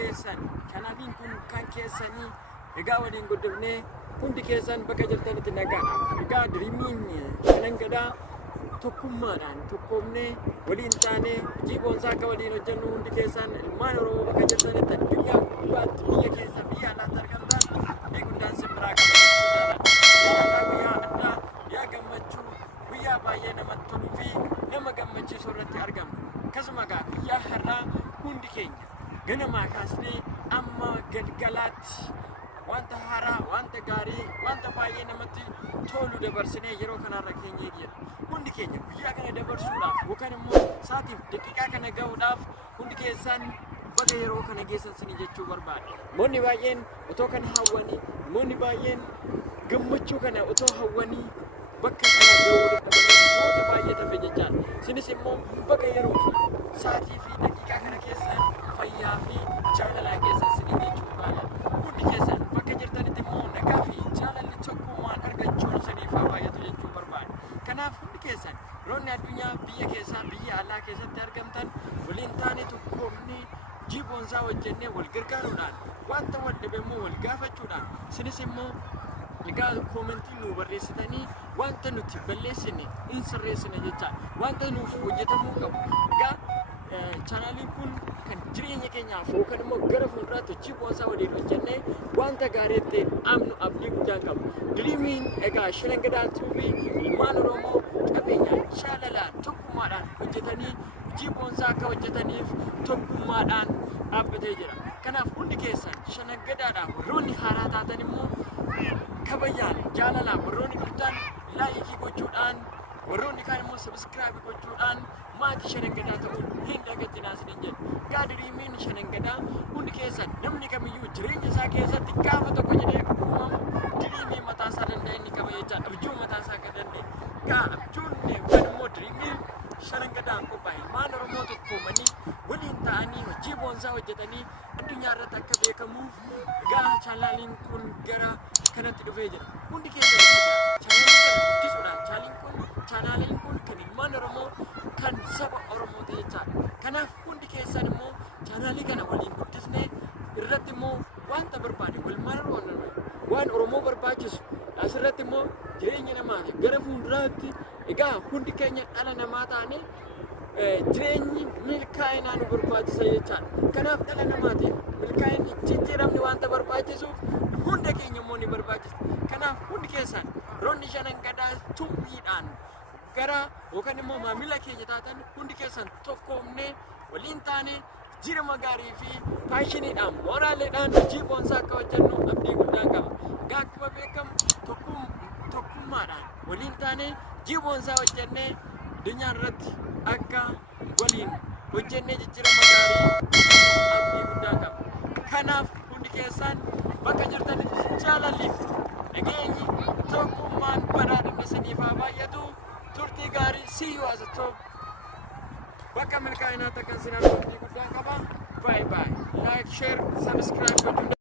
keessan kanaafin kun kan keessanii egaa waliin guddifnee hundi keessan bakka jirtanitti nagaadha. Egaa diriimiin shanan gadaa tokkummaadhaan tokkoomnee waliin taanee jiboonsaa akka waliin hojjennu hundi keessan ilmaan Oromoo bakka jirtanitti addunyaa gubbaatti biyya keessa biyya alaatti argamtan beekundaan simbiraa qabachuudhaan yaa gammachuu guyyaa baay'ee namatti toluu fi nama gammachiisu irratti argamna. Akkasuma egaa guyyaa har'aa hundi keenya ganamaa kaasnee amma galgalaatti wanta haaraa, wanta gaarii, wanta baay'ee namatti tolu dabarsinee yeroo kanarra keenya eegna. Hundi keenya guyyaa kana dabarsuudhaaf yookaan immoo saatiif daqiiqaa kana ga'uudhaaf hundi keessan bakka yeroo kana geessan sinii jechuu barbaada. Namoonni baay'een otoo kana hawwanii, namoonni baay'een gammachuu kana otoo hawwanii bakka kana ga'uu dadhabanii baay'ee tafe jechaan. Sinis immoo bakka yeroo fi saatii fi daqiiqaa kana keessan fayyaa fi jaalalaa keessan sinii jechuu barbaada. Hundi keessan bakka jirtanitti immoo nagaa fi jaalalli tokkummaan argachuun siniif haa baay'atu jechuu barbaada. Kanaaf hundi keessan roonni addunyaa biyya keessaa biyya alaa keessatti argamtan waliin taane tokkoomnee jiboonsaa hojjennee wal gargaaruudhaan wanta wal dhabe immoo wal gaafachuudhaan sinis immoo egaa koomentii nu barreessitanii wanta nuti balleessine hin sirreessine jechaa wanta nuuf hojjetamuu qabu. Egaa chaanaaliin kun kan jireenya keenyaaf yookaan immoo gara fuulduraatti jiboonsaa waliin hojjennee wanta gaarii ta'e amnu abdii guddaan qabu. Diriimiin egaa shanan gadaa tuubii ilmaan Oromoo qabeenyaan jaalalaan tokkummaadhaan hojjetanii jiboonsaa akka hojjetaniif tokkummaadhaan dhaabbatee jira. Kanaaf hundi keessan shanan gadaadhaan warroonni haaraa taatan immoo kabajaan jaalalaan warroonni durtan laayikii gochuudhaan warroonni kaan immoo sabiskiraayib gochuudhaan maatii shanan gadaa ta'uun hin dagatinaa isiniin jedhu. Egaa diriimiin shanan gadaa hundi keessan namni kamiyyuu jireenya isaa keessatti gaafa tokko jedhee uumamu diriimii mataa isaa danda'e inni qaba jechaadha. Abjuu mataa isaa akka danda'e. Egaa abjuun yookaan immoo diriimiin shanan gadaan qophaa'e ilmaan Oromoo tokkoomanii waliin ta'anii hojii boonsaa hojjetanii addunyaa irratti akka beekamuuf egaa chaanaaliin kun gara kanatti dhufee jira. Hundi keessan chaanaaliin kana guddisuudhaan chaanaaliin kun kan ilmaan Oromoo kan saba Oromoo ta'e jechaadha. Kanaaf hundi keessan immoo chaanaalii kana waliin guddisnee irratti immoo wanta barbaade walumaan waan Oromoo barbaachisu asirratti immoo jireenya namaa gara fuulduraatti egaa hundi keenya dhala namaa taane jireenyi milkaa'inaa nu barbaachisa jechaadha. Kanaaf dhala namaatiif milkaa'inni jijjiiramni wanta barbaachisuuf hunda keenya immoo ni barbaachisa. Kanaaf hundi keessan roonni shanan gadaa tuubiidhaan gara yookaan immoo maamila keenya taatan hundi keessan tokkoomnee waliin taane jirma gaarii fi paashiniidhaan moraaliidhaan jiboonsaa akka hojjennu abdii guddaan qaba. Egaa akkuma beekamu tokkummaadhaan waliin taane jiboonsaa hojjennee addunyaa irratti akka waliin hojjennee jijjiirama gaarii abdii guddaan qaba. Kanaaf hundi keessan bakka jirtanitti jaalalliif nageenyi tokkummaan badhaadhinni isiniif haa baay'atu. Turtii gaarii see you as a top. Bakka milkaa'inaa takkan sin argu abdii guddaan qaba. Bye bye. Like, share, subscribe.